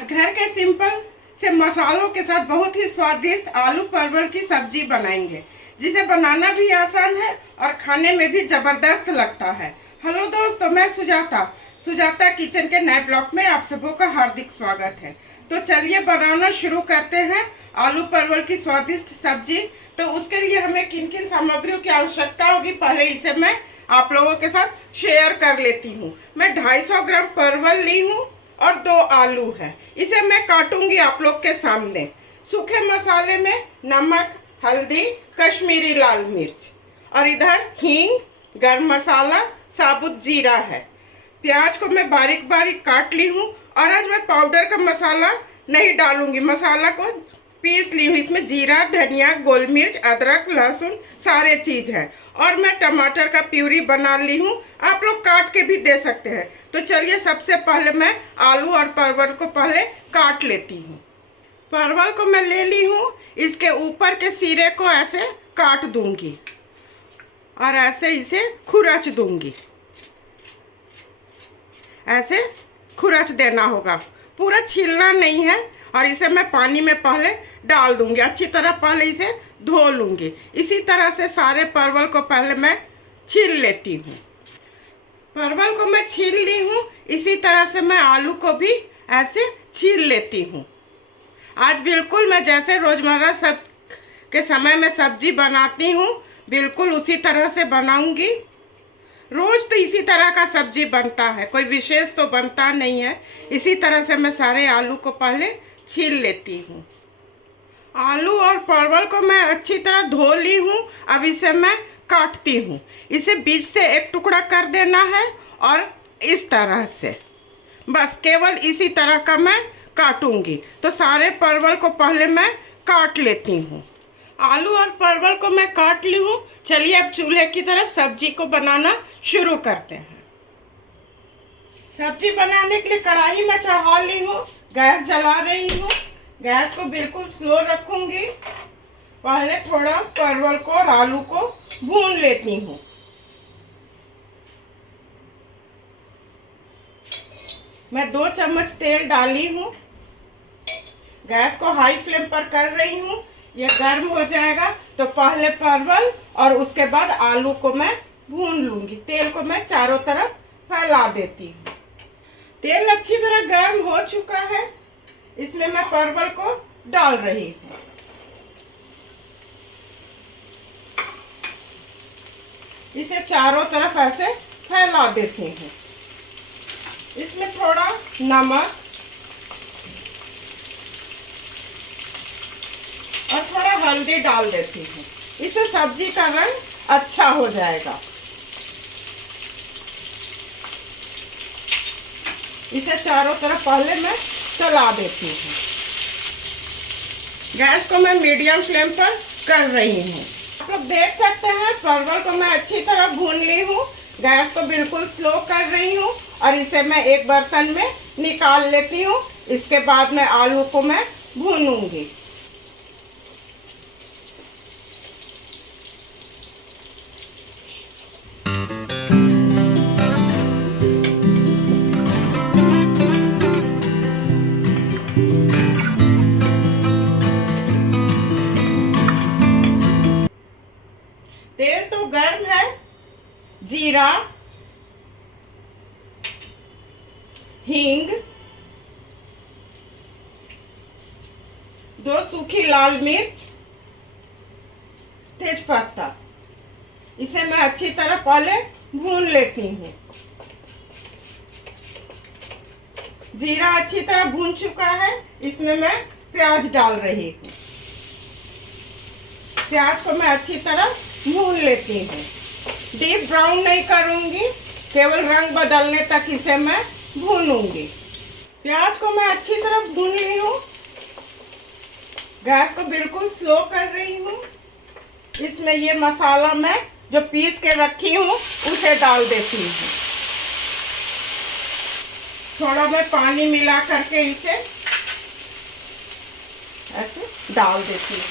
आज घर के सिंपल से मसालों के साथ बहुत ही स्वादिष्ट आलू परवल की सब्जी बनाएंगे, जिसे बनाना भी आसान है और खाने में भी जबरदस्त लगता है। हेलो दोस्तों, मैं सुजाता किचन के नए ब्लॉग में आप सबों का हार्दिक स्वागत है। तो चलिए बनाना शुरू करते हैं आलू परवल की स्वादिष्ट सब्जी। तो उसके लिए हमें किन किन सामग्रियों की आवश्यकता होगी, पहले इसे मैं आप लोगों के साथ शेयर कर लेती हूँ। मैं 250 ग्राम परवल ली हूँ और 2 आलू है। इसे मैं काटूंगी आप लोग के सामने। सूखे मसाले में नमक, हल्दी, कश्मीरी लाल मिर्च और इधर हींग, गरम मसाला, साबुत जीरा है। प्याज को मैं बारीक बारीक काट ली हूँ और आज मैं पाउडर का मसाला नहीं डालूंगी, मसाला को पीस ली हूँ। इसमें जीरा, धनिया, गोल मिर्च, अदरक, लहसुन सारे चीज है। और मैं टमाटर का प्यूरी बना ली हूँ, आप लोग काट के भी दे सकते हैं। तो चलिए सबसे पहले मैं आलू और परवल को पहले काट लेती हूँ। परवल को मैं ले ली हूँ, इसके ऊपर के सिरे को ऐसे काट दूंगी और ऐसे इसे खुरच दूंगी। ऐसे खुरच देना होगा, पूरा छीलना नहीं है। और इसे मैं पानी में पहले डाल दूंगी, अच्छी तरह पहले इसे धो लूंगी। इसी तरह से सारे परवल को पहले मैं छील लेती हूँ। परवल को मैं छील ली हूँ, इसी तरह से मैं आलू को भी ऐसे छील लेती हूँ। आज बिल्कुल मैं जैसे रोजमर्रा सब के समय में सब्जी बनाती हूँ, बिल्कुल उसी तरह से बनाऊंगी। रोज तो इसी तरह का सब्जी बनता है, कोई विशेष तो बनता नहीं है। इसी तरह से मैं सारे आलू को पहले छील लेती हूँ। आलू और परवल को मैं अच्छी तरह धो ली हूँ। अब इसे मैं काटती हूँ। इसे बीच से एक टुकड़ा कर देना है और इस तरह से, बस केवल इसी तरह का मैं काटूंगी। तो सारे परवल को पहले मैं काट लेती हूँ। आलू और परवल को मैं काट ली हूँ। चलिए अब चूल्हे की तरफ सब्जी को बनाना शुरू करते हैं। सब्जी बनाने के लिए कढ़ाई में चढ़ा ली हूँ, गैस जला रही हूँ। गैस को बिल्कुल स्लो रखूंगी। पहले थोड़ा परवल को और आलू को भून लेती हूँ। मैं 2 चम्मच तेल डाली हूँ। गैस को हाई फ्लेम पर कर रही हूँ। यह गर्म हो जाएगा तो पहले परवल और उसके बाद आलू को मैं भून लूंगी। तेल को मैं चारों तरफ फैला देती हूँ। तेल अच्छी तरह गर्म हो चुका है, इसमें मैं परवल को डाल रही हूँ। इसे चारों तरफ ऐसे फैला देती हूँ। इसमें थोड़ा नमक और थोड़ा हल्दी डाल देती हूँ। इससे सब्जी का रंग अच्छा हो जाएगा। इसे चारों तरफ पहले मैं चला देती हूँ। गैस को मैं मीडियम फ्लेम पर कर रही हूँ। आप लोग देख सकते हैं परवल को मैं अच्छी तरह भून ली हूँ। गैस को बिल्कुल स्लो कर रही हूँ और इसे मैं एक बर्तन में निकाल लेती हूँ। इसके बाद मैं आलू को मैं भूनूंगी। तेल तो गर्म है। जीरा, हींग, 2 सूखी लाल मिर्च, तेजपत्ता, इसे मैं अच्छी तरह पहले भून लेती हूँ। जीरा अच्छी तरह भून चुका है, इसमें मैं प्याज डाल रही हूँ। प्याज को मैं अच्छी तरह भून लेती हूँ। डीप ब्राउन नहीं करूंगी, केवल रंग बदलने तक इसे मैं भूनूंगी। प्याज को मैं अच्छी तरह भून ली हूँ। गैस को बिल्कुल स्लो कर रही हूँ। इसमें ये मसाला मैं जो पीस के रखी हूँ उसे डाल देती हूँ। थोड़ा मैं पानी मिला करके इसे ऐसे डाल देती हूँ।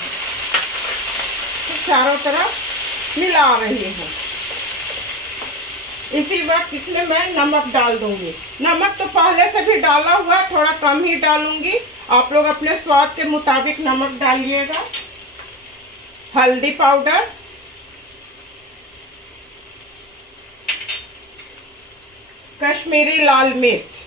चारों तरफ मिला रही हूँ। इसी वक्त इसमें मैं नमक डाल दूंगी। नमक तो पहले से भी डाला हुआ है, थोड़ा कम ही डालूंगी। आप लोग अपने स्वाद के मुताबिक नमक डालिएगा। हल्दी पाउडर, कश्मीरी लाल मिर्च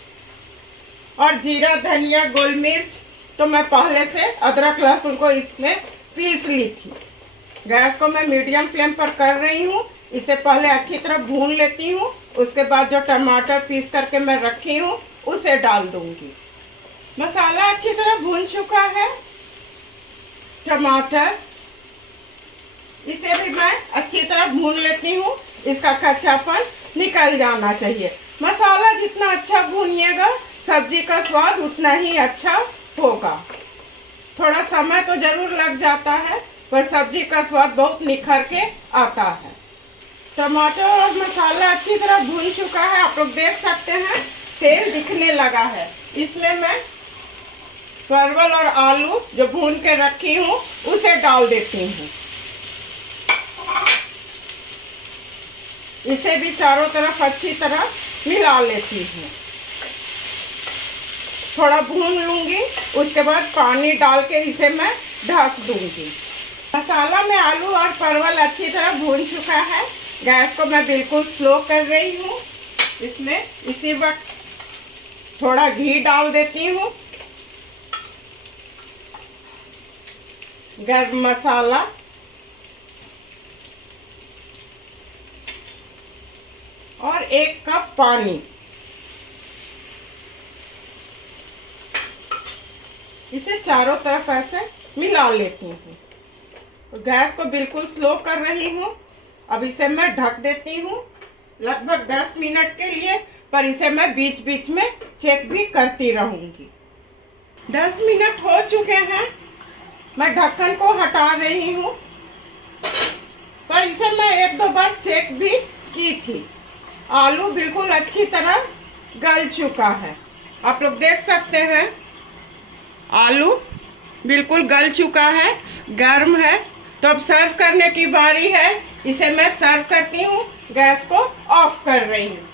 और जीरा धनिया गोल मिर्च तो मैं पहले से अदरक लहसुन को इसमें पीस ली थी। गैस को मैं मीडियम फ्लेम पर कर रही हूँ। इसे पहले अच्छी तरह भून लेती हूँ। उसके बाद जो टमाटर पीस करके मैं रखी हूँ उसे डाल दूंगी। मसाला अच्छी तरह भून चुका है। टमाटर, इसे भी मैं अच्छी तरह भून लेती हूँ। इसका कच्चापन निकल जाना चाहिए। मसाला जितना अच्छा भूनिएगा सब्जी का स्वाद उतना ही अच्छा होगा। थोड़ा समय तो जरूर लग जाता है पर सब्जी का स्वाद बहुत निखर के आता है। टमाटर और मसाला अच्छी तरह भून चुका है। आप लोग देख सकते हैं तेल दिखने लगा है। इसमें मैं परवल और आलू जो भून के रखी हूँ उसे डाल देती हूँ। इसे भी चारों तरफ अच्छी तरह मिला लेती हूँ। थोड़ा भून लूंगी, उसके बाद पानी डाल के इसे मैं ढक दूंगी। मसाला में आलू और परवल अच्छी तरह भून चुका है। गैस को मैं बिल्कुल स्लो कर रही हूँ। इसमें इसी वक्त थोड़ा घी डाल देती हूँ। गरम मसाला और 1 कप पानी। इसे चारों तरफ ऐसे मिला लेती हूँ। गैस को बिल्कुल स्लो कर रही हूँ। अब इसे मैं ढक देती हूँ लगभग 10 मिनट के लिए, पर इसे मैं बीच बीच में चेक भी करती रहूँगी। 10 मिनट हो चुके हैं। मैं ढक्कन को हटा रही हूँ, पर इसे मैं 1-2 बार चेक भी की थी। आलू बिल्कुल अच्छी तरह गल चुका है। आप लोग देख सकते हैं आलू बिल्कुल गल चुका है, गर्म है। तो अब सर्व करने की बारी है। इसे मैं सर्व करती हूँ। गैस को ऑफ कर रही हूँ।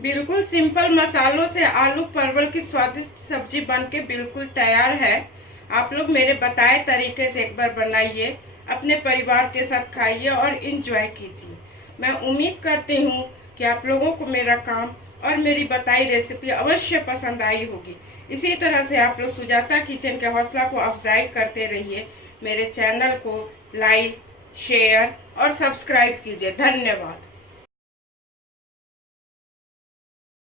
बिल्कुल सिंपल मसालों से आलू परवल की स्वादिष्ट सब्जी बनके बिल्कुल तैयार है। आप लोग मेरे बताए तरीके से एक बार बनाइए, अपने परिवार के साथ खाइए और इंजॉय कीजिए। मैं उम्मीद करती हूँ कि आप लोगों को मेरा काम और मेरी बताई रेसिपी अवश्य पसंद आई होगी। इसी तरह से आप लोग सुजाता किचन के हौसला को अफजाई करते रहिए। मेरे चैनल को लाइक, शेयर और सब्सक्राइब कीजिए। धन्यवाद।